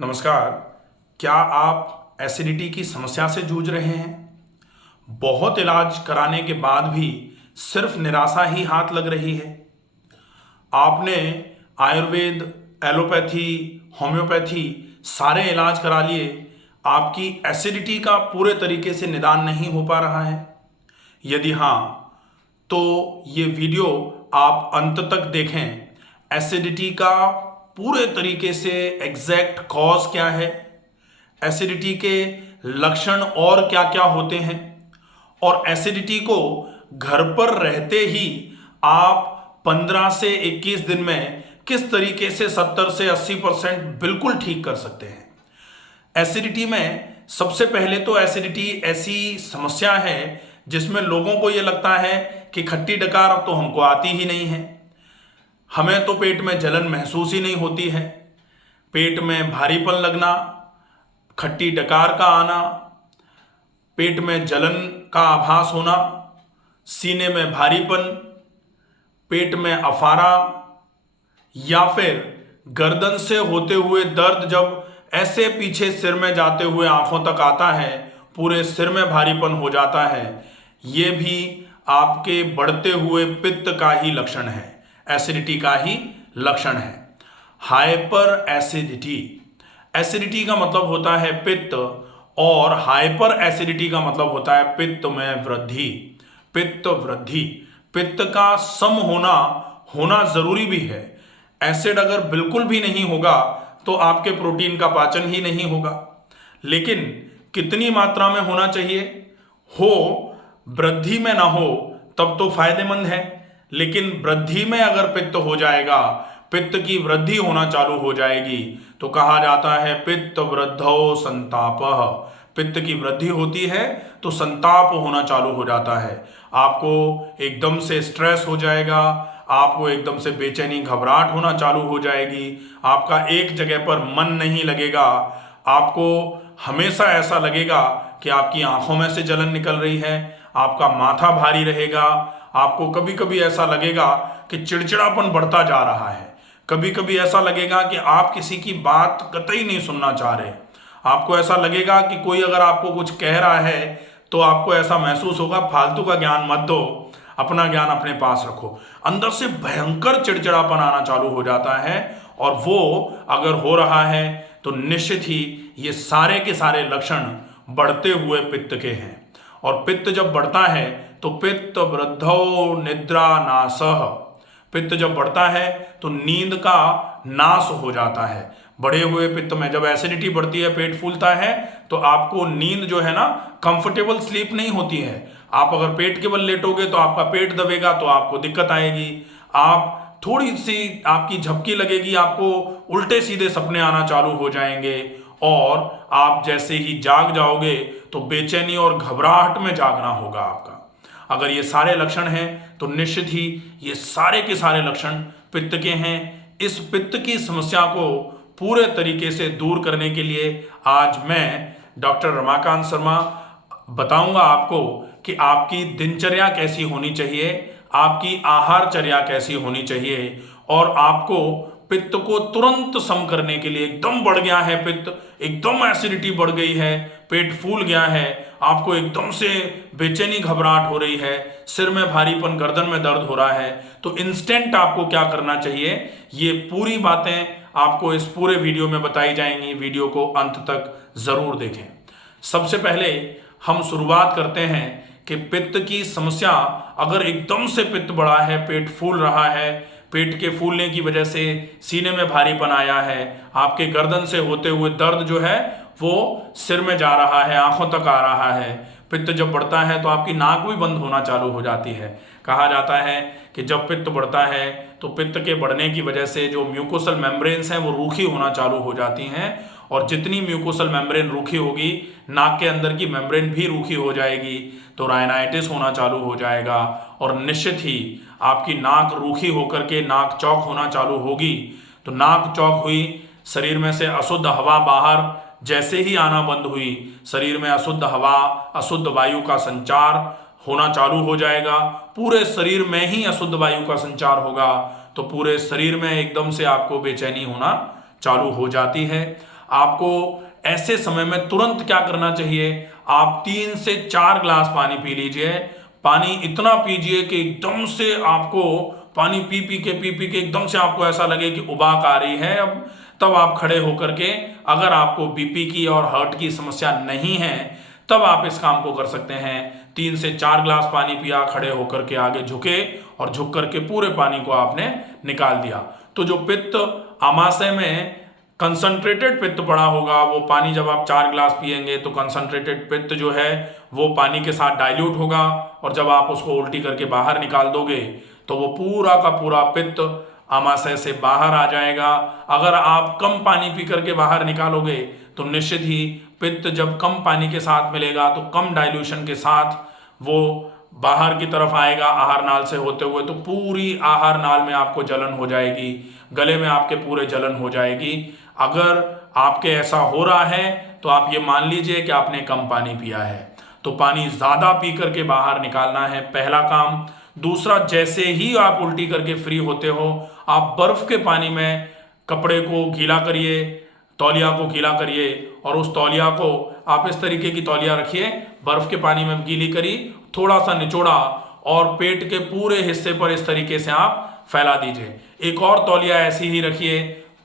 नमस्कार। क्या आप एसिडिटी की समस्या से जूझ रहे हैं? बहुत इलाज कराने के बाद भी सिर्फ निराशा ही हाथ लग रही है। आपने आयुर्वेद, एलोपैथी, होम्योपैथी सारे इलाज करा लिए, आपकी एसिडिटी का पूरे तरीके से निदान नहीं हो पा रहा है। यदि हाँ, तो ये वीडियो आप अंत तक देखें। एसिडिटी का पूरे तरीके से एग्जैक्ट कॉज क्या है, एसिडिटी के लक्षण और क्या क्या होते हैं, और एसिडिटी को घर पर रहते ही आप 15 से 21 दिन में किस तरीके से 70 से 80% बिल्कुल ठीक कर सकते हैं। एसिडिटी में सबसे पहले तो एसिडिटी ऐसी समस्या है जिसमें लोगों को यह लगता है कि खट्टी डकार अब तो हमको आती ही नहीं है, हमें तो पेट में जलन महसूस ही नहीं होती है। पेट में भारीपन लगना, खट्टी डकार का आना, पेट में जलन का आभास होना, सीने में भारीपन, पेट में अफारा, या फिर गर्दन से होते हुए दर्द जब ऐसे पीछे सिर में जाते हुए आंखों तक आता है, पूरे सिर में भारीपन हो जाता है, ये भी आपके बढ़ते हुए पित्त का ही लक्षण है, एसिडिटी का ही लक्षण है। हाइपर एसिडिटी, एसिडिटी का मतलब होता है पित्त, और हाइपर एसिडिटी का मतलब होता है पित्त में वृद्धि। पित्त वृद्धि, पित्त का सम होना जरूरी भी है। एसिड अगर बिल्कुल भी नहीं होगा तो आपके प्रोटीन का पाचन ही नहीं होगा। लेकिन कितनी मात्रा में होना चाहिए? वृद्धि में ना हो तब तो फायदेमंद है, लेकिन वृद्धि में अगर पित्त हो जाएगा, पित्त की वृद्धि होना चालू हो जाएगी, तो कहा जाता है पित्त वृद्धौ संतापः। पित्त की वृद्धि होती है तो संताप होना चालू हो जाता है। आपको एकदम से स्ट्रेस हो जाएगा, आपको एकदम से बेचैनी घबराहट होना चालू हो जाएगी, आपका एक जगह पर मन नहीं लगेगा, आपको हमेशा ऐसा लगेगा कि आपकी आंखों में से जलन निकल रही है, आपका माथा भारी रहेगा, आपको कभी कभी ऐसा लगेगा कि चिड़चिड़ापन बढ़ता जा रहा है, कभी कभी ऐसा लगेगा कि आप किसी की बात कतई नहीं सुनना चाह रहे, आपको ऐसा लगेगा कि कोई अगर आपको कुछ कह रहा है तो आपको ऐसा महसूस होगा फालतू का ज्ञान मत दो, अपना ज्ञान अपने पास रखो। अंदर से भयंकर चिड़चिड़ापन आना चालू हो जाता है, और वो अगर हो रहा है तो निश्चित ही ये सारे के सारे लक्षण बढ़ते हुए पित्त के हैं। और पित्त जब बढ़ता है तो पित्त वृद्धौ निद्रा नासः, पित्त जब बढ़ता है तो नींद का नाश हो जाता है। बढ़े हुए पित्त में जब एसिडिटी बढ़ती है, पेट फूलता है, तो आपको नींद जो है ना, कंफर्टेबल स्लीप नहीं होती है। आप अगर पेट के बल लेटोगे तो आपका पेट दबेगा, तो आपको दिक्कत आएगी, आप थोड़ी सी आपकी झपकी लगेगी, आपको उल्टे सीधे सपने आना चालू हो जाएंगे, और आप जैसे ही जाग जाओगे तो बेचैनी और घबराहट में जागना होगा आपका। अगर ये सारे लक्षण हैं तो निश्चित ही ये सारे के सारे लक्षण पित्त के हैं। इस पित्त की समस्या को पूरे तरीके से दूर करने के लिए आज मैं डॉक्टर रमाकांत शर्मा बताऊंगा आपको कि आपकी दिनचर्या कैसी होनी चाहिए, आपकी आहारचर्या कैसी होनी चाहिए, और आपको पित्त को तुरंत सम करने के लिए, एकदम बढ़ गया है पित्त, एकदम एसिडिटी बढ़ गई है, पेट फूल गया है, आपको एकदम से बेचैनी घबराहट हो रही है, सिर में भारीपन, गर्दन में दर्द हो रहा है, तो इंस्टेंट आपको क्या करना चाहिए, ये पूरी बातें आपको इस पूरे वीडियो में बताई जाएंगी। वीडियो को अंत तक जरूर देखें। सबसे पहले हम शुरुआत करते हैं कि पित्त की समस्या, अगर एकदम से पित्त बढ़ा है, पेट फूल रहा है, पेट के फूलने की वजह से सीने में भारीपन आया है, आपके गर्दन से होते हुए दर्द जो है वो सिर में जा रहा है, आंखों तक आ रहा है, पित्त जब बढ़ता है तो आपकी नाक भी बंद होना चालू हो जाती है। कहा जाता है कि जब पित्त बढ़ता है तो पित्त के बढ़ने की वजह से जो म्यूकोसल मेम्ब्रेन्स हैं वो रूखी होना चालू हो जाती हैं, और जितनी म्यूकोसल मेम्ब्रेन रूखी होगी, नाक के अंदर की मेम्ब्रेन भी रूखी हो जाएगी, तो राइनाइटिस होना चालू हो जाएगा, और निश्चित ही आपकी नाक रूखी होकर के नाक चौक होना चालू होगी। तो नाक चौक हुई, शरीर में से अशुद्ध हवा बाहर जैसे ही आना बंद हुई, शरीर में अशुद्ध हवा, अशुद्ध वायु का संचार होना चालू हो जाएगा। पूरे शरीर में ही अशुद्ध वायु का संचार होगा तो पूरे शरीर में एकदम से आपको बेचैनी होना चालू हो जाती है। आपको ऐसे समय में तुरंत क्या करना चाहिए, आप 3 से 4 ग्लास पानी पी लीजिए। पानी इतना पीजिए कि एकदम से आपको पानी पी पी के एकदम से आपको ऐसा लगे कि उबाक आ रही है। अब तब आप खड़े होकर के, अगर आपको बीपी की और हार्ट की समस्या नहीं है, तब आप इस काम को कर सकते हैं। 3 से 4 ग्लास पानी पिया, खड़े होकर के आगे झुके और झुक करके पूरे पानी को आपने निकाल दिया। तो जो पित्त आमाशय में कंसंट्रेटेड पित्त पड़ा होगा, वो पानी जब आप 4 ग्लास पिएंगे तो कंसंट्रेटेड पित्त जो है वो पानी के साथ डाइल्यूट होगा, और जब आप उसको उल्टी करके बाहर निकाल दोगे तो वो पूरा का पूरा पित्त आमाशय से बाहर आ जाएगा। अगर आप कम पानी पी करके बाहर निकालोगे तो निश्चित ही पित्त जब कम पानी के साथ मिलेगा तो कम डाइल्यूशन के साथ वो बाहर की तरफ आएगा आहार नाल से होते हुए, तो पूरी आहार नाल में आपको जलन हो जाएगी, गले में आपके पूरे जलन हो जाएगी। अगर आपके ऐसा हो रहा है तो आप ये मान लीजिए कि आपने कम पानी पिया है। तो पानी ज़्यादा पी करके बाहर निकालना है, पहला काम। दूसरा, जैसे ही आप उल्टी करके फ्री होते हो, आप बर्फ के पानी में कपड़े को गीला करिए, तौलिया को गीला करिए, और उस तौलिया को आप इस तरीके की तौलिया रखिए, बर्फ के पानी में गीली करी, थोड़ा सा निचोड़ा और पेट के पूरे हिस्से पर इस तरीके से आप फैला दीजिए। एक और तौलिया ऐसी ही रखिए,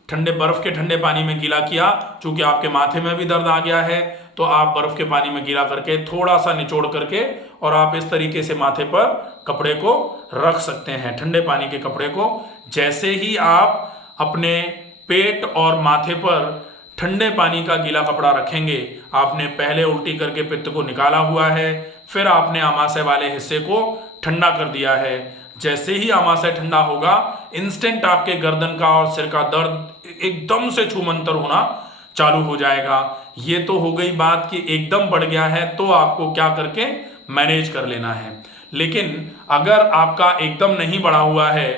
ठंडे बर्फ के ठंडे पानी में गीला किया, चूंकि आपके माथे में भी दर्द आ गया है तो आप बर्फ के पानी में गीला करके थोड़ा सा निचोड़ करके और आप इस तरीके से माथे पर कपड़े को रख सकते हैं, ठंडे पानी के कपड़े को। जैसे ही आप अपने पेट और माथे पर ठंडे पानी का गीला कपड़ा रखेंगे, आपने पहले उल्टी करके पित्त को निकाला हुआ है, फिर आपने आमाशय वाले हिस्से को ठंडा कर दिया है। जैसे ही आमाशय ठंडा होगा, इंस्टेंट आपके गर्दन का और सिर का दर्द एकदम से छूमंतर होना चालू हो जाएगा। ये तो हो गई बात कि एकदम बढ़ गया है तो आपको क्या करके मैनेज कर लेना है। लेकिन अगर आपका एकदम नहीं बढ़ा हुआ है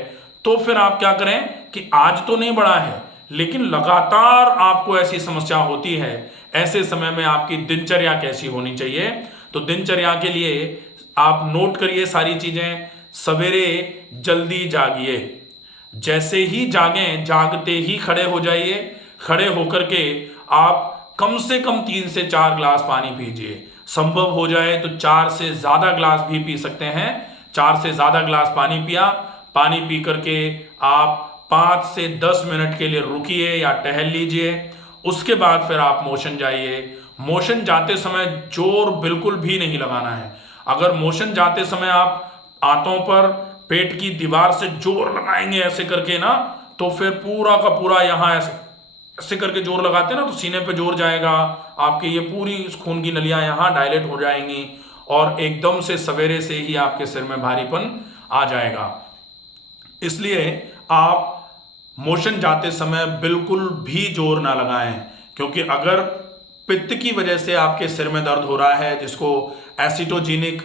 तो फिर आप क्या करें कि आज तो नहीं बढ़ा है लेकिन लगातार आपको ऐसी समस्या होती है, ऐसे समय में आपकी दिनचर्या कैसी होनी चाहिए। तो दिनचर्या के लिए आप नोट करिए सारी चीजें। सवेरे जल्दी जागिए, जैसे ही जागें जागते ही खड़े हो जाइए, खड़े होकर के आप कम से कम 3 से 4 ग्लास पानी पीजिए। संभव हो जाए तो 4 से ज़्यादा ग्लास भी पी सकते हैं। 4 से ज़्यादा ग्लास पानी पिया, पानी पी करके आप 5 से 10 मिनट के लिए रुकिए या टहल लीजिए। उसके बाद फिर आप मोशन जाइए। मोशन जाते समय जोर बिल्कुल भी नहीं लगाना है। अगर मोशन जाते समय आप आंतों पर पेट की दीवार से जोर लगाएंगे ऐसे करके ना, तो फिर पूरा का पूरा यहाँ ऐसे करके जोर लगाते हैं ना, तो सीने पे जोर जाएगा, आपके ये पूरी खून की नलियां यहाँ डायलेट हो जाएंगी और एकदम से सवेरे से ही आपके सिर में भारीपन आ जाएगा। इसलिए आप मोशन जाते समय बिल्कुल भी जोर ना लगाएं, क्योंकि अगर पित्त की वजह से आपके सिर में दर्द हो रहा है, जिसको एसिटोजेनिक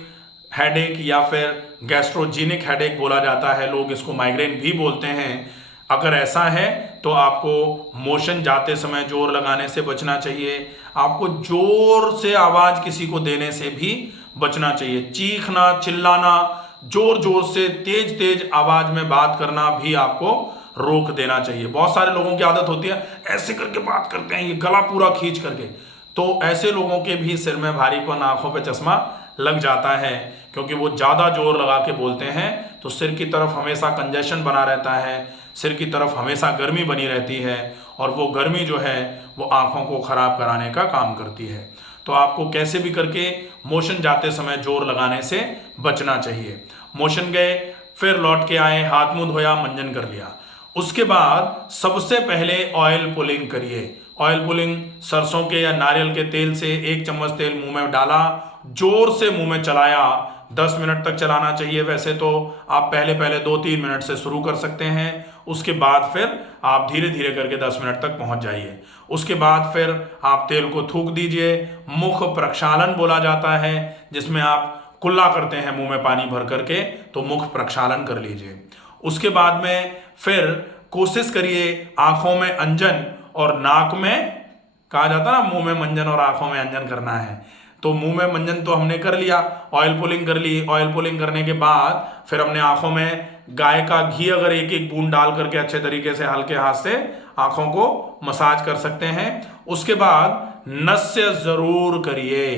हेडेक या फिर गैस्ट्रोजेनिक हेडेक बोला जाता है, लोग इसको माइग्रेन भी बोलते हैं, अगर ऐसा है तो आपको मोशन जाते समय जोर लगाने से बचना चाहिए। आपको जोर से आवाज़ किसी को देने से भी बचना चाहिए। चीखना, चिल्लाना, जोर जोर से तेज तेज आवाज़ में बात करना भी आपको रोक देना चाहिए। बहुत सारे लोगों की आदत होती है ऐसे करके बात करते हैं, ये गला पूरा खींच करके, तो ऐसे लोगों के भी सिर में भारीपन, आंखों पे चश्मा लग जाता है, क्योंकि वो ज़्यादा जोर लगा के बोलते हैं। तो सिर की तरफ हमेशा कंजेशन बना रहता है, सिर की तरफ हमेशा गर्मी बनी रहती है, और वो गर्मी जो है वो आँखों को ख़राब कराने का काम करती है। तो आपको कैसे भी करके मोशन जाते समय जोर लगाने से बचना चाहिए। मोशन गए, फिर लौट के आए, हाथ मुंह धोया, मंजन कर लिया। उसके बाद सबसे पहले ऑयल पुलिंग करिए। ऑयल पुलिंग सरसों के या नारियल के तेल से 1 चम्मच तेल मुंह में डाला, जोर से मुंह में चलाया। 10 मिनट तक चलाना चाहिए। वैसे तो आप पहले 2-3 मिनट से शुरू कर सकते हैं, उसके बाद फिर आप धीरे धीरे करके 10 मिनट तक पहुंच जाइए। उसके बाद फिर आप तेल को थूक दीजिए। मुख प्रक्षालन बोला जाता है, जिसमें आप कुल्ला करते हैं मुंह में पानी भर करके, तो मुख प्रक्षालन कर लीजिए। उसके बाद में फिर कोशिश करिए आंखों में अंजन और नाक में, कहा जाता है ना मुंह में मंजन और आंखों में अंजन करना है, तो मुंह में मंजन तो हमने कर लिया, ऑयल पुलिंग कर ली। ऑयल पुलिंग करने के बाद फिर हमने आंखों में गाय का घी अगर 1-1 बूंद डाल करके अच्छे तरीके से हल्के हाथ से आंखों को मसाज कर सकते हैं। उसके बाद नस्य जरूर करिए।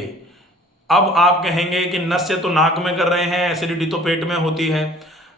अब आप कहेंगे कि नस्य तो नाक में कर रहे हैं, एसिडिटी तो पेट में होती है।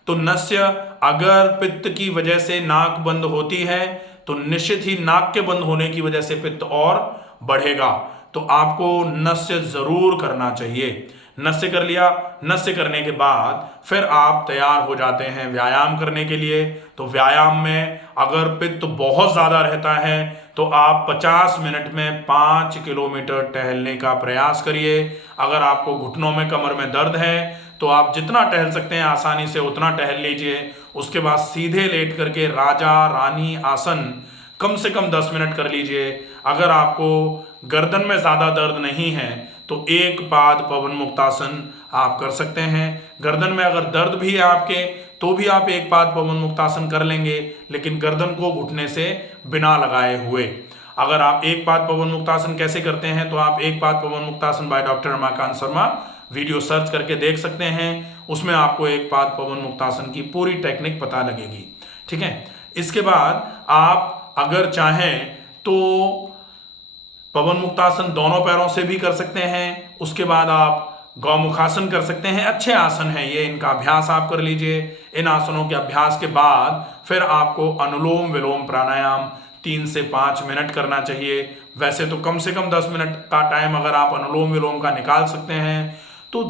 तो नस्य अगर पित्त की वजह से नाक बंद होती है तो निश्चित ही नाक के बंद होने की वजह से पित्त और बढ़ेगा। तो आपको नस्य जरूर करना चाहिए। नस्य कर लिया। नस्य करने के बाद फिर आप तैयार हो जाते हैं व्यायाम करने के लिए। तो व्यायाम में अगर पित्त बहुत ज़्यादा रहता है तो आप 50 मिनट में 5 किलोमीटर टहलने का प्रयास करिए। अगर आपको घुटनों में, कमर में दर्द है तो आप जितना टहल सकते हैं आसानी से उतना टहल लीजिए। उसके बाद सीधे लेट करके राजा रानी आसन कम से कम 10 मिनट कर लीजिए। अगर आपको गर्दन में ज़्यादा दर्द नहीं है तो एक पाद पवन मुक्तासन आप कर सकते हैं। गर्दन में अगर दर्द भी है आपके तो भी आप एक पाद पवन मुक्तासन कर लेंगे, लेकिन गर्दन को घुटने से बिना लगाए हुए। अगर आप एक पाद पवन मुक्तासन कैसे करते हैं तो आप एक पाद पवन मुक्तासन by doctor Ramakant Sharma video search करके देख सकते हैं। उसमें आपको एक पाद पवन मुक्तासन की पूरी टेक्निक पता लगेगी। ठीक है। इसके बाद आप अगर चाहें तो पवन मुक्तासन दोनों पैरों से भी कर सकते हैं। उसके बाद आप गौमुखासन कर सकते हैं। अच्छे आसन हैं ये, इनका अभ्यास आप कर लीजिए। इन आसनों के अभ्यास के बाद फिर आपको अनुलोम विलोम प्राणायाम 3 से 5 मिनट करना चाहिए। वैसे तो कम से कम 10 मिनट का टाइम अगर आप अनुलोम विलोम का निकाल सकते हैं तो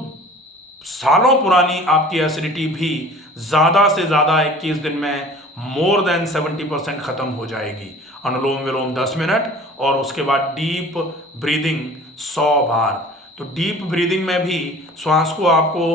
सालों पुरानी आपकी एसिडिटी भी ज़्यादा से ज़्यादा 21 दिन में मोर देन 70% खत्म हो जाएगी। अनुलोम विलोम 10 मिनट और उसके बाद डीप ब्रीदिंग 100 बार। तो डीप ब्रीदिंग में भी श्वास को आपको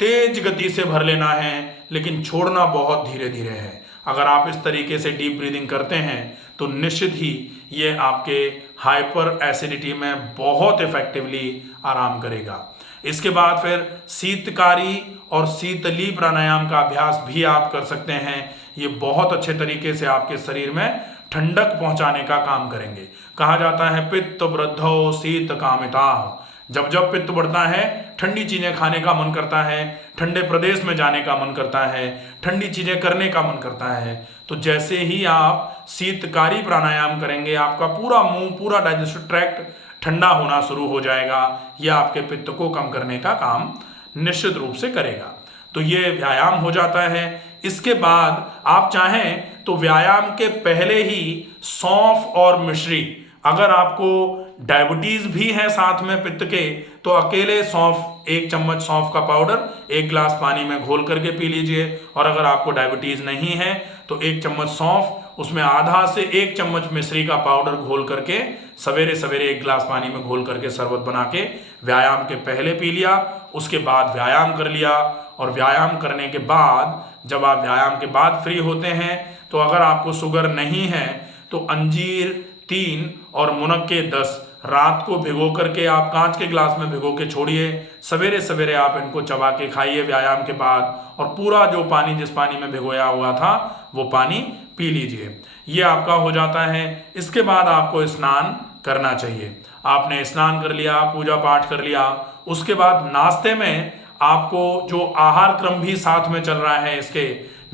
तेज गति से भर लेना है, लेकिन छोड़ना बहुत धीरे धीरे है। अगर आप इस तरीके से डीप ब्रीदिंग करते हैं तो निश्चित ही ये आपके हाइपर एसिडिटी में बहुत इफेक्टिवली आराम करेगा। इसके बाद फिर शीतकारी और शीतली प्राणायाम का अभ्यास भी आप कर सकते हैं। ये बहुत अच्छे तरीके से आपके शरीर में ठंडक पहुंचाने का काम करेंगे। कहा जाता है पित्त वृद्धौ शीत कामिता। जब जब पित्त बढ़ता है ठंडी चीजें खाने का मन करता है, ठंडे प्रदेश में जाने का मन करता है, ठंडी चीजें करने का मन करता है। तो जैसे ही आप शीतकारी प्राणायाम करेंगे आपका पूरा मुंह, पूरा डाइजेस्टिव ट्रैक्ट ठंडा होना शुरू हो जाएगा। यह आपके पित्त को कम करने का काम निश्चित रूप से करेगा। तो ये व्यायाम हो जाता है। इसके बाद आप चाहें तो व्यायाम के पहले ही सौंफ और मिश्री, अगर आपको डायबिटीज भी है साथ में पित्त के, तो अकेले सौंफ, 1 चम्मच सौंफ का पाउडर 1 गिलास पानी में घोल करके पी लीजिए। और अगर आपको डायबिटीज नहीं है तो 1 चम्मच सौंफ, उसमें आधा से 1 चम्मच मिश्री का पाउडर घोल करके सवेरे सवेरे 1 गिलास पानी में घोल करके शरबत बना के व्यायाम के पहले पी लिया। उसके बाद व्यायाम कर लिया। और व्यायाम करने के बाद जब आप व्यायाम के बाद फ्री होते हैं तो अगर आपको शुगर नहीं है तो अंजीर 3 और मुनक्के 10 रात को भिगो करके आप कांच के गिलास में भिगो के छोड़िए। सवेरे सवेरे आप इनको चबा के खाइए व्यायाम के बाद, और पूरा जो पानी जिस पानी में भिगोया हुआ था वो पानी पी लीजिए। ये आपका हो जाता है। इसके बाद आपको स्नान करना चाहिए। आपने स्नान कर लिया, पूजा पाठ कर लिया। उसके बाद नाश्ते में आपको जो आहार क्रम भी साथ में चल रहा है, इसके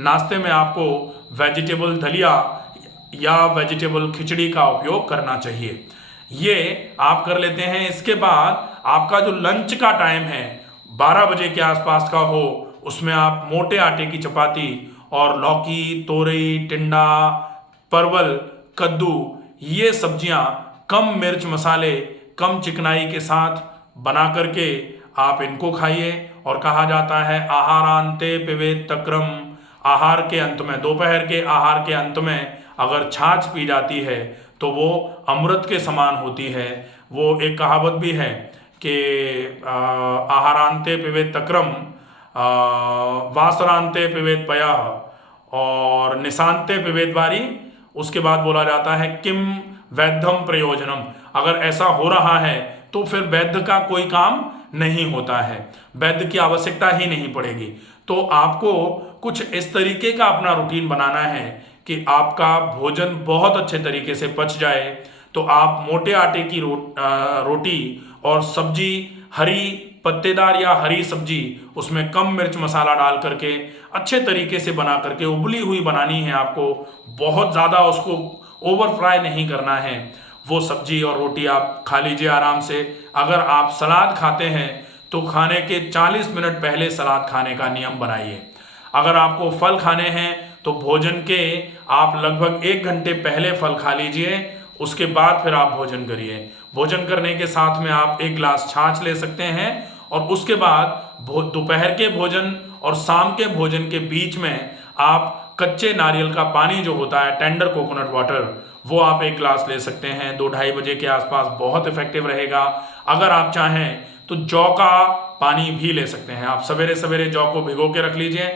नाश्ते में आपको वेजिटेबल दलिया या वेजिटेबल खिचड़ी का उपयोग करना चाहिए। ये आप कर लेते हैं। इसके बाद आपका जो लंच का टाइम है 12 बजे के आसपास का हो, उसमें आप मोटे आटे की चपाती और लौकी, तोरई, टिंडा, परवल, कद्दू, ये सब्जियां कम मिर्च मसाले, कम चिकनाई के साथ बना करके आप इनको खाइए। और कहा जाता है आहारांते पिबेत तक्रम, आहार के अंत में, दोपहर के आहार के अंत में अगर छाछ पी जाती है तो वो अमृत के समान होती है। वो एक कहावत भी है कि आहारांते पिबेत तक्रम, वासरांते पिबेत पयः और निशांते पिबेत वारी। उसके बाद बोला जाता है किम वैद्यम प्रयोजनम। अगर ऐसा हो रहा है तो फिर वैद्य का कोई काम नहीं होता है, वैद्य की आवश्यकता ही नहीं पड़ेगी। तो आपको कुछ इस तरीके का अपना रूटीन बनाना है कि आपका भोजन बहुत अच्छे तरीके से पच जाए। तो आप मोटे आटे की रोटी और सब्जी, हरी पत्तेदार या हरी सब्जी, उसमें कम मिर्च मसाला डाल करके अच्छे तरीके से बना करके, उबली हुई बनानी है आपको। बहुत ज़्यादा उसको ओवर फ्राई नहीं करना है। वो सब्जी और रोटी आप खा लीजिए आराम से। अगर आप सलाद खाते हैं तो खाने के 40 मिनट पहले सलाद खाने का नियम बनाइए। अगर आपको फल खाने हैं तो भोजन के आप लगभग 1 घंटे पहले फल खा लीजिए, उसके बाद फिर आप भोजन करिए। भोजन करने के साथ में आप 1 गिलास छाछ ले सकते हैं और उसके बाद दोपहर के भोजन और शाम के भोजन के बीच में आप कच्चे नारियल का पानी जो होता है, टेंडर कोकोनट वाटर, वो आप 1 गिलास ले सकते हैं 2-2:30 बजे के आसपास, बहुत इफेक्टिव रहेगा। अगर आप चाहें तो जौ का पानी भी ले सकते हैं। आप सवेरे सवेरे जौ को भिगो के रख लीजिए,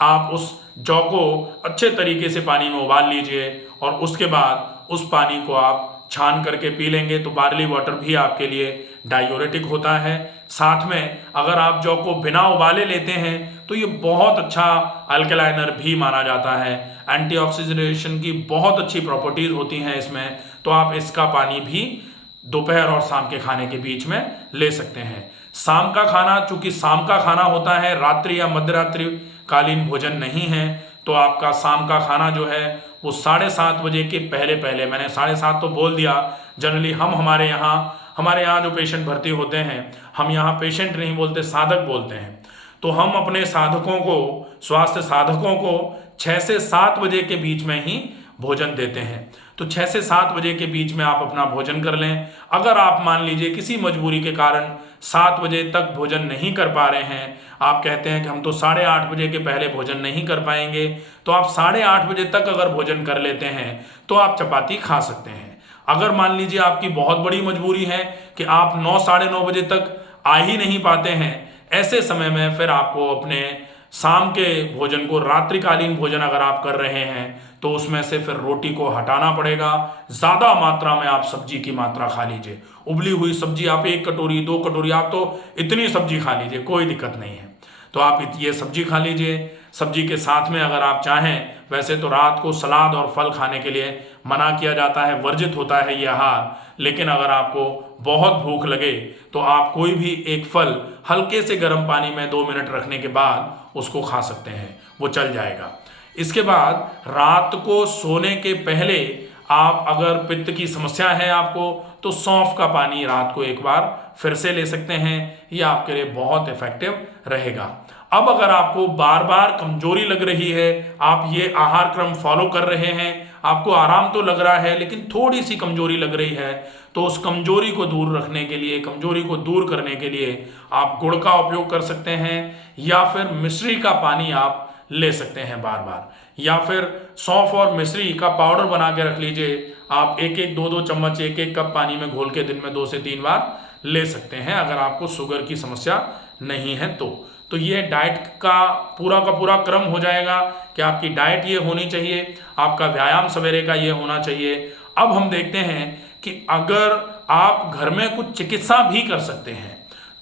आप उस जौ को अच्छे तरीके से पानी में उबाल लीजिए और उसके बाद उस पानी को आप छान करके पी लेंगे तो बार्ली वाटर भी आपके लिए डायूरेटिक होता है। साथ में अगर आप जौ को बिना उबाले लेते हैं तो ये बहुत अच्छा अल्कलाइनर भी माना जाता है। एंटीऑक्सीडेशन की बहुत अच्छी प्रॉपर्टीज होती हैं इसमें, तो आप इसका पानी भी दोपहर और शाम के खाने के बीच में ले सकते हैं। शाम का खाना, चूंकि शाम का खाना होता है, रात्रि या मध्यरात्रि कालीन भोजन नहीं है, तो आपका शाम का खाना जो है वो 7:30 बजे के पहले पहले, मैंने 7:30 तो बोल दिया। जनरली हमारे यहाँ जो पेशेंट भर्ती होते हैं, हम यहाँ पेशेंट नहीं बोलते, साधक बोलते हैं, तो हम अपने साधकों को, स्वास्थ्य साधकों को 6 से 7 बजे के बीच में ही भोजन देते हैं। तो 6 से 7 बजे के बीच में आप अपना भोजन कर लें। अगर आप मान लीजिए किसी मजबूरी के कारण 7 बजे तक भोजन नहीं कर पा रहे हैं, आप कहते हैं कि हम तो 8:30 बजे के पहले भोजन नहीं कर पाएंगे, तो आप 8:30 बजे तक अगर भोजन कर लेते हैं तो आप चपाती खा सकते हैं। अगर मान लीजिए आपकी बहुत बड़ी मजबूरी है कि आप 9, 9:30 बजे तक आ ही नहीं पाते हैं, ऐसे समय में फिर आपको अपने शाम के भोजन को, रात्रिकालीन भोजन अगर आप कर रहे हैं तो उसमें से फिर रोटी को हटाना पड़ेगा। ज़्यादा मात्रा में आप सब्जी की मात्रा खा लीजिए। उबली हुई सब्जी आप 1 कटोरी 2 कटोरी, आप तो इतनी सब्जी खा लीजिए, कोई दिक्कत नहीं है। तो आप ये सब्जी खा लीजिए। सब्जी के साथ में अगर आप चाहें, वैसे तो रात को सलाद और फल खाने के लिए मना किया जाता है, वर्जित होता है ये आहार, लेकिन अगर आपको बहुत भूख लगे तो आप कोई भी एक फल हल्के से गर्म पानी में 2 मिनट रखने के बाद उसको खा सकते हैं, वो चल जाएगा। इसके बाद रात को सोने के पहले आप, अगर पित्त की समस्या है आपको, तो सौंफ का पानी रात को 1 बार फिर से ले सकते हैं, ये आपके लिए बहुत इफेक्टिव रहेगा। अब अगर आपको बार बार कमजोरी लग रही है, आप ये आहार क्रम फॉलो कर रहे हैं, आपको आराम तो लग रहा है लेकिन थोड़ी सी कमजोरी लग रही है, तो उस कमजोरी को दूर रखने के लिए, कमजोरी को दूर करने के लिए आप गुड़ का उपयोग कर सकते हैं या फिर मिश्री का पानी आप ले सकते हैं बार बार, या फिर सौंफ और मिश्री का पाउडर बना के रख लीजिए। आप 1-1, 2-2 चम्मच 1-1 कप पानी में घोल के दिन में 2 से 3 बार ले सकते हैं, अगर आपको शुगर की समस्या नहीं है तो ये डाइट का पूरा क्रम हो जाएगा कि आपकी डाइट ये होनी चाहिए, आपका व्यायाम सवेरे का ये होना चाहिए। अब हम देखते हैं कि अगर आप घर में कुछ चिकित्सा भी कर सकते हैं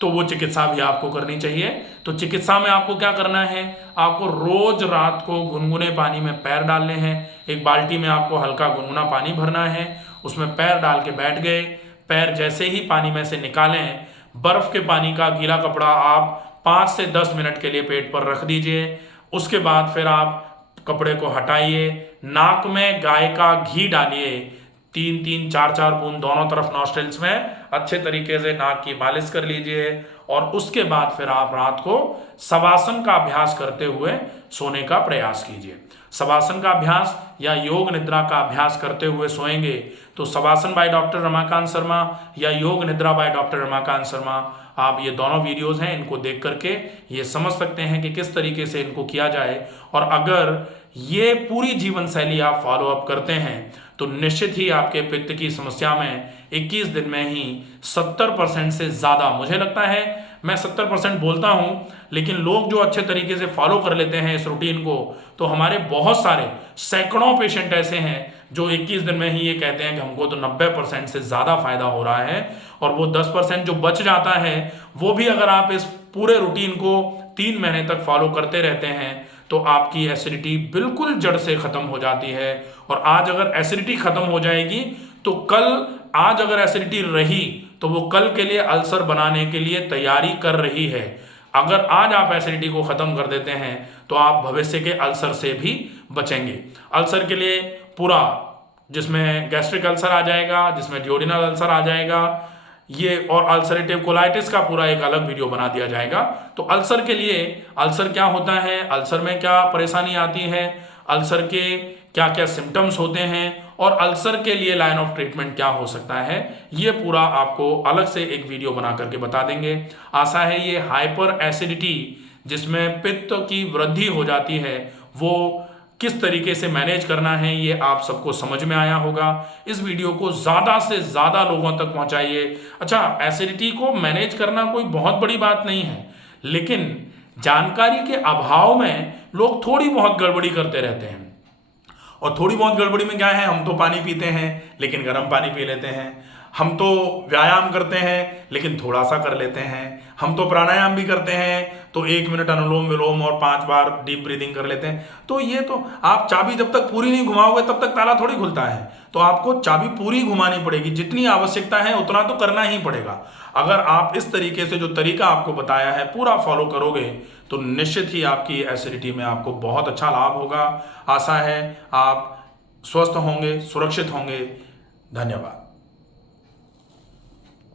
तो वो चिकित्सा भी आपको करनी चाहिए। तो चिकित्सा में आपको क्या करना है, आपको रोज रात को गुनगुने पानी में पैर डालने हैं। एक बाल्टी में आपको हल्का गुनगुना पानी भरना है, उसमें पैर डाल के बैठ गए। पैर जैसे ही पानी में से निकालें, बर्फ के पानी का गीला कपड़ा आप 5 से 10 मिनट के लिए पेट पर रख दीजिए। उसके बाद फिर आप कपड़े को हटाइए, नाक में गाय का घी डालिए, 3-3, 4-4 बूंद दोनों तरफ नॉस्ट्रिल्स में, अच्छे तरीके से नाक की मालिश कर लीजिए और उसके बाद फिर आप रात को शवासन का अभ्यास करते हुए सोने का प्रयास कीजिए। शवासन का अभ्यास या योग निद्रा का अभ्यास करते हुए सोएंगे तो शवासन बाय डॉक्टर रमाकांत शर्मा या योग निद्रा बाय डॉक्टर रमाकांत शर्मा, आप ये दोनों वीडियोस हैं, इनको देख करके ये समझ सकते हैं कि किस तरीके से इनको किया जाए। और अगर ये पूरी जीवन शैली आप फॉलो अप करते हैं तो निश्चित ही आपके पित्त की समस्या में 21 दिन में ही 70% से ज़्यादा, मुझे लगता है मैं 70% बोलता हूँ, लेकिन लोग जो अच्छे तरीके से फॉलो कर लेते हैं इस रूटीन को, तो हमारे बहुत सारे सैकड़ों पेशेंट ऐसे हैं जो 21 दिन में ही ये कहते हैं कि हमको तो 90% से ज़्यादा फायदा हो रहा है। और वो 10% जो बच जाता है, वो भी अगर आप इस पूरे रूटीन को 3 महीने तक फॉलो करते रहते हैं तो आपकी एसिडिटी बिल्कुल जड़ से ख़त्म हो जाती है। और आज अगर एसिडिटी ख़त्म हो जाएगी तो कल, आज अगर एसिडिटी रही तो वो कल के लिए अल्सर बनाने के लिए तैयारी कर रही है। अगर आज आप एसिडिटी को ख़त्म कर देते हैं तो आप भविष्य के अल्सर से भी बचेंगे। अल्सर के लिए पूरा जिसमें गैस्ट्रिक अल्सर आ जाएगा, जिसमें ड्यूोडेनल अल्सर आ जाएगा, ये और अल्सरेटिव कोलाइटिस का पूरा एक अलग वीडियो बना दिया जाएगा। तो अल्सर के लिए, अल्सर क्या होता है, अल्सर में क्या परेशानी आती है, अल्सर के क्या क्या सिम्टम्स होते हैं और अल्सर के लिए लाइन ऑफ ट्रीटमेंट क्या हो सकता है, ये पूरा आपको अलग से एक वीडियो बना करके बता देंगे। आशा है ये हाइपर एसिडिटी जिसमें पित्त की वृद्धि हो जाती है वो किस तरीके से मैनेज करना है ये आप सबको समझ में आया होगा। इस वीडियो को ज़्यादा से ज़्यादा लोगों तक पहुंचाइए। अच्छा, एसिडिटी को मैनेज करना कोई बहुत बड़ी बात नहीं है, लेकिन जानकारी के अभाव में लोग थोड़ी बहुत गड़बड़ी करते रहते हैं। और थोड़ी बहुत गड़बड़ी में क्या है, हम तो पानी पीते हैं लेकिन गर्म पानी पी लेते हैं, हम तो व्यायाम करते हैं लेकिन थोड़ा सा कर लेते हैं, हम तो प्राणायाम भी करते हैं तो 1 मिनट अनुलोम विलोम और 5 बार डीप ब्रीदिंग कर लेते हैं। तो ये तो आप चाबी जब तक पूरी नहीं घुमाओगे तब तक ताला थोड़ी खुलता है। तो आपको चाबी पूरी घुमानी पड़ेगी, जितनी आवश्यकता है उतना तो करना ही पड़ेगा। अगर आप इस तरीके से जो तरीका आपको बताया है पूरा फॉलो करोगे तो निश्चित ही आपकी एसिडिटी में आपको बहुत अच्छा लाभ होगा। आशा है आप स्वस्थ होंगे, सुरक्षित होंगे। धन्यवाद।